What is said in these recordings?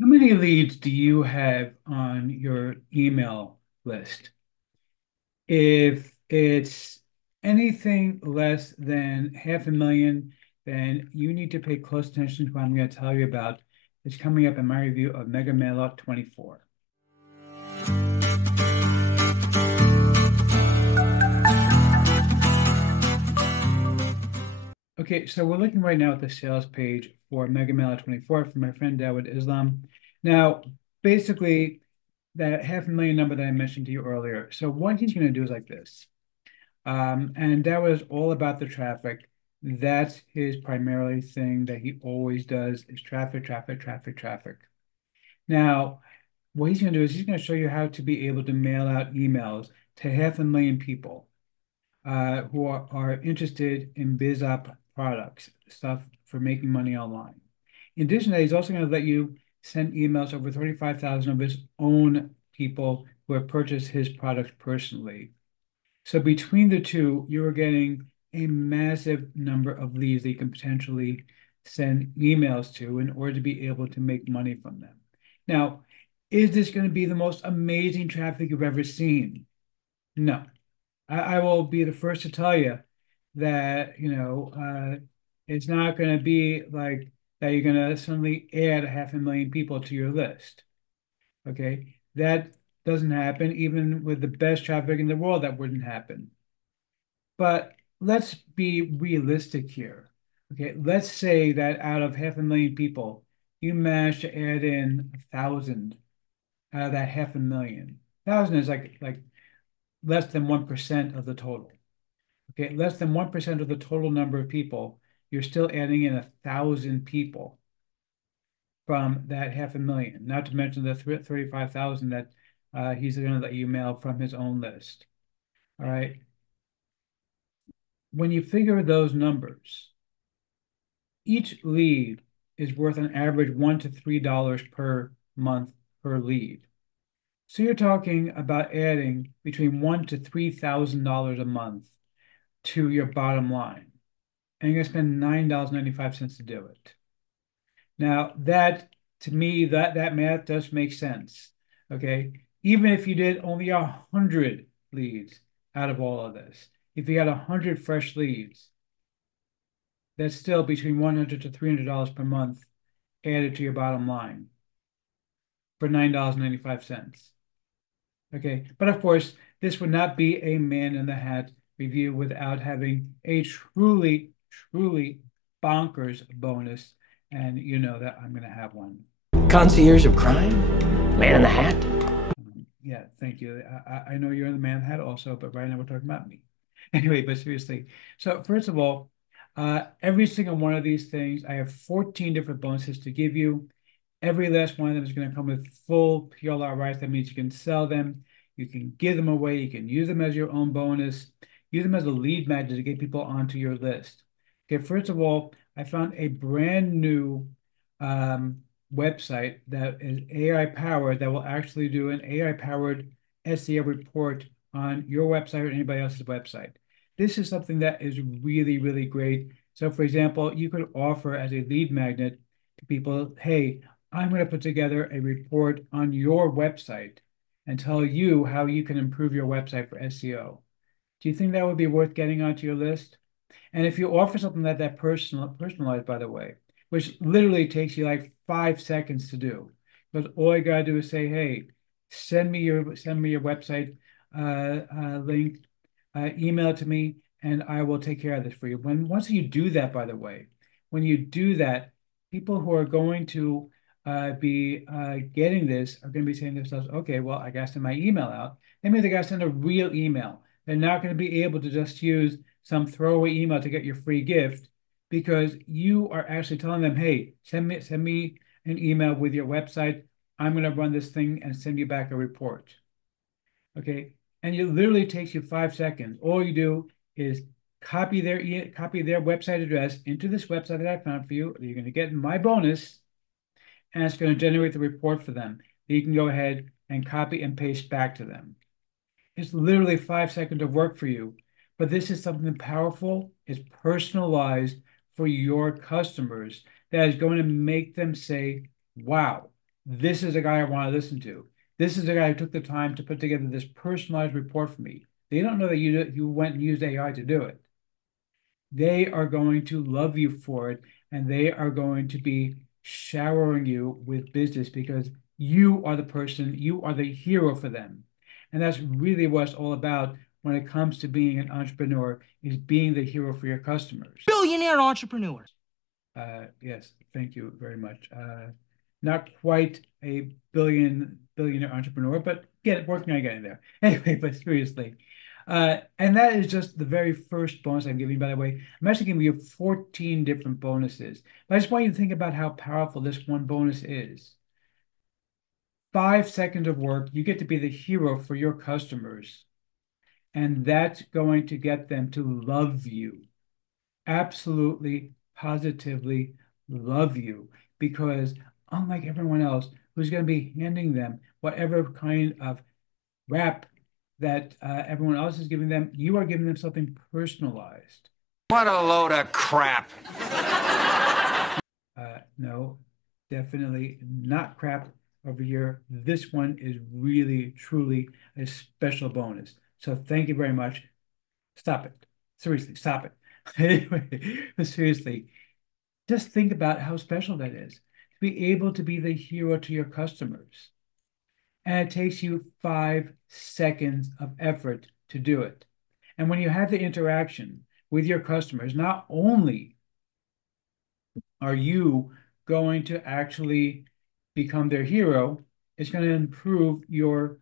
How many leads do you have on your email list? If it's anything less than 500,000, then you need to pay close attention to what I'm going to tell you about. It's coming up in my review of Mega Mailout 24. Okay, so we're looking right now at the sales page for Mega Mailout 24 from my friend Dawood Islam. Now, basically, that 500,000 number that I mentioned to you earlier. So what he's going to do is like this. And that was all about the traffic. That's his primarily thing that he always does is traffic, traffic, traffic, traffic. Now, what he's going to do is he's going to show you how to be able to mail out emails to 500,000 people who are interested in BizUp products, stuff for making money online. In addition to that, he's also going to let you send emails over 35,000 of his own people who have purchased his products personally. So between the two, you are getting a massive number of leads that you can potentially send emails to in order to be able to make money from them. Now, is this going to be the most amazing traffic you've ever seen? No. I will be the first to tell you that, it's not going to be like that you're going to suddenly add 500,000 people to your list. Okay. That doesn't happen. Even with the best traffic in the world, that wouldn't happen. But let's be realistic here. Okay, let's say that out of 500,000 people, you manage to add in 1,000 out of that 500,000. 1,000 is like less than 1% of the total. Okay, less than 1% of the total number of people, you're still adding in 1,000 people from that 500,000. Not to mention the 35,000 that he's going to let you mail from his own list. All right. When you figure those numbers, each lead is worth an average $1 to $3 per month per lead. So you're talking about adding between $1,000 to $3,000 a month to your bottom line. And you're going to spend $9.95 to do it. Now that to me, that math does make sense. Okay. Even if you did only 100 leads out of all of this, if you had 100 fresh leads, that's still between $100 to $300 per month added to your bottom line for $9.95. Okay, but of course, this would not be a man in the hat review without having a truly, truly bonkers bonus. And you know that I'm going to have one. Concierge of crime? Man in the hat? Yeah, thank you. I know you're in the man in the hat also, but right now we're talking about me. Anyway, but seriously. So first of all, every single one of these things, I have 14 different bonuses to give you. Every last one of them is going to come with full PLR rights. That means you can sell them, you can give them away, you can use them as your own bonus, use them as a lead magnet to get people onto your list. Okay, first of all, I found a brand new um, website that is AI powered that will actually do an AI powered SEO report on your website or anybody else's website. This is something that is really, really great. So, for example, you could offer as a lead magnet to people, hey, I'm going to put together a report on your website and tell you how you can improve your website for SEO. Do you think that would be worth getting onto your list? And if you offer something that personalized, by the way, which literally takes you like 5 seconds to do, because all you gotta do is say, "Hey, send me your website link, email it to me, and I will take care of this for you." Once you do that, by the way, when you do that, people who are going to be getting this are going to be saying to themselves, "Okay, well, I got to send my email out." That means they got to send a real email. They're not going to be able to just use some throwaway email to get your free gift because you are actually telling them, hey, send me an email with your website. I'm going to run this thing and send you back a report. Okay. And it literally takes you 5 seconds. All you do is copy their website address into this website that I found for you. You're going to get my bonus, and it's going to generate the report for them. You can go ahead and copy and paste back to them. It's literally 5 seconds of work for you, but this is something powerful. It's personalized for your customers that is going to make them say, wow, this is the guy I want to listen to. This is the guy who took the time to put together this personalized report for me. They don't know that you went and used AI to do it. They are going to love you for it, and they are going to be showering you with business because you are the person, you are the hero for them. And that's really what it's all about when it comes to being an entrepreneur, is being the hero for your customers. Billionaire entrepreneurs. Yes, thank you very much. Not quite a billionaire entrepreneur, but working on getting there. Anyway, but seriously, and that is just the very first bonus I'm giving you, by the way. I'm actually giving you 14 different bonuses, but I just want you to think about how powerful this one bonus is. 5 seconds of work, you get to be the hero for your customers, and that's going to get them to love you. Absolutely, positively love you, because unlike everyone else who's going to be handing them whatever kind of wrap that everyone else is giving them, you are giving them something personalized. What a load of crap. No, definitely not crap over here. This one is really, truly a special bonus. So thank you very much. Stop it. Seriously, stop it. Anyway, seriously, just think about how special that is to be able to be the hero to your customers. And it takes you 5 seconds of effort to do it. And when you have the interaction with your customers, not only are you going to actually become their hero, it's going to improve your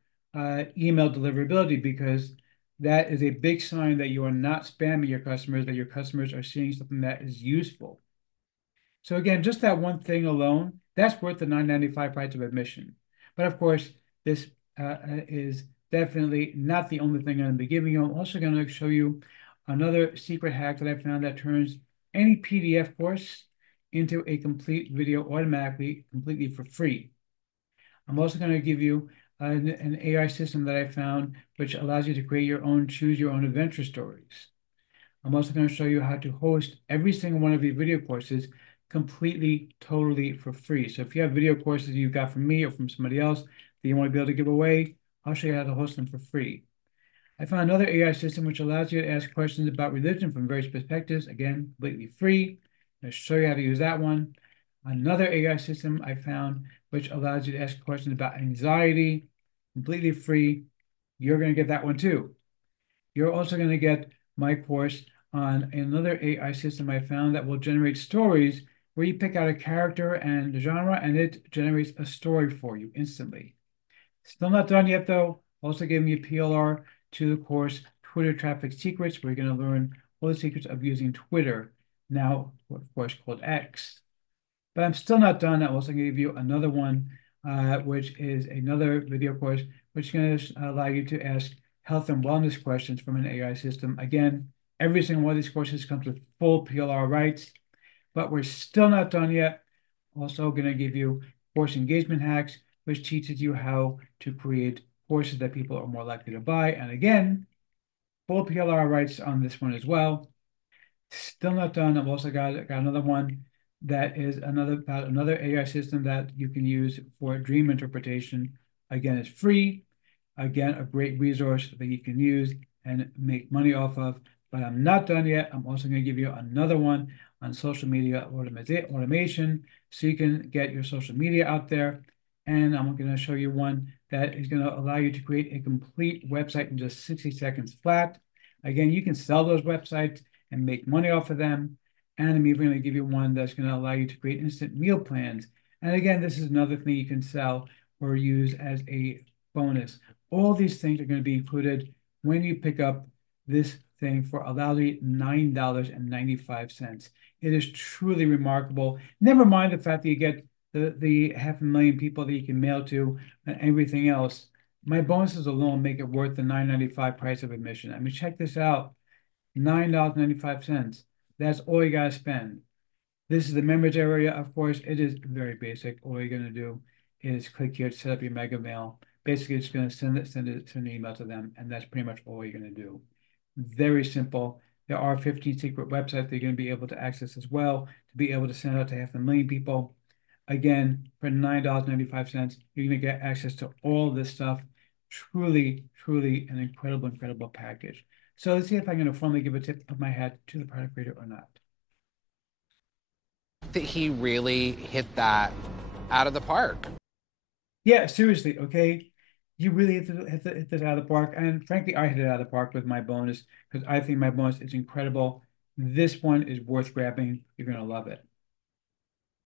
email deliverability, because that is a big sign that you are not spamming your customers, that your customers are seeing something that is useful. So again, just that one thing alone, that's worth the $9.95 price of admission. But of course, this is definitely not the only thing I'm going to be giving you. I'm also going to show you another secret hack that I found that turns any PDF course into a complete video automatically, completely for free. I'm also going to give you an AI system that I found, which allows you to create your own, choose your own adventure stories. I'm also going to show you how to host every single one of these video courses completely, totally for free. So if you have video courses you got from me or from somebody else that you want to be able to give away, I'll show you how to host them for free. I found another AI system which allows you to ask questions about religion from various perspectives, again, completely free. I'll show you how to use that one. Another AI system I found which allows you to ask questions about anxiety, completely free. You're going to get that one too. You're also going to get my course on another AI system I found that will generate stories where you pick out a character and the genre, and it generates a story for you instantly. Still not done yet, though. Also giving you PLR to the course Twitter Traffic Secrets, where you're going to learn all the secrets of using Twitter, now, of course, called X. But I'm still not done. I'll also give you another one, which is another video course, which is going to allow you to ask health and wellness questions from an AI system. Again, every single one of these courses comes with full PLR rights, but we're still not done yet. Also going to give you course engagement hacks, which teaches you how to create courses that people are more likely to buy. And again, full PLR rights on this one as well. Still not done. I've also got another one that is another AI system that you can use for dream interpretation. Again, it's free. Again, a great resource that you can use and make money off of. But I'm not done yet. I'm also going to give you another one on social media automation, so you can get your social media out there. And I'm going to show you one that is going to allow you to create a complete website in just 60 seconds flat. Again, you can sell those websites and make money off of them. And I'm even going to give you one that's going to allow you to create instant meal plans. And again, this is another thing you can sell or use as a bonus. All these things are going to be included when you pick up this thing for a lousy $9.95. It is truly remarkable. Never mind the fact that you get the 500,000 people that you can mail to and everything else. My bonuses alone make it worth the $9.95 price of admission. I mean, check this out. $9.95. That's all you got to spend. This is the members area. Of course, it is very basic. All you're going to do is click here to set up your mega mail. Basically, it's going to send an email to them, and that's pretty much all you're going to do. Very simple. There are 15 secret websites that you're going to be able to access as well to be able to send out to 500,000 people. Again, for $9.95, you're gonna get access to all this stuff. Truly, truly an incredible, incredible package. So let's see if I'm gonna formally give a tip of my hat to the product creator or not. That he really hit that out of the park. Yeah, seriously, okay. You really hit this out of the park. And frankly, I hit it out of the park with my bonus because I think my bonus is incredible. This one is worth grabbing. You're gonna love it.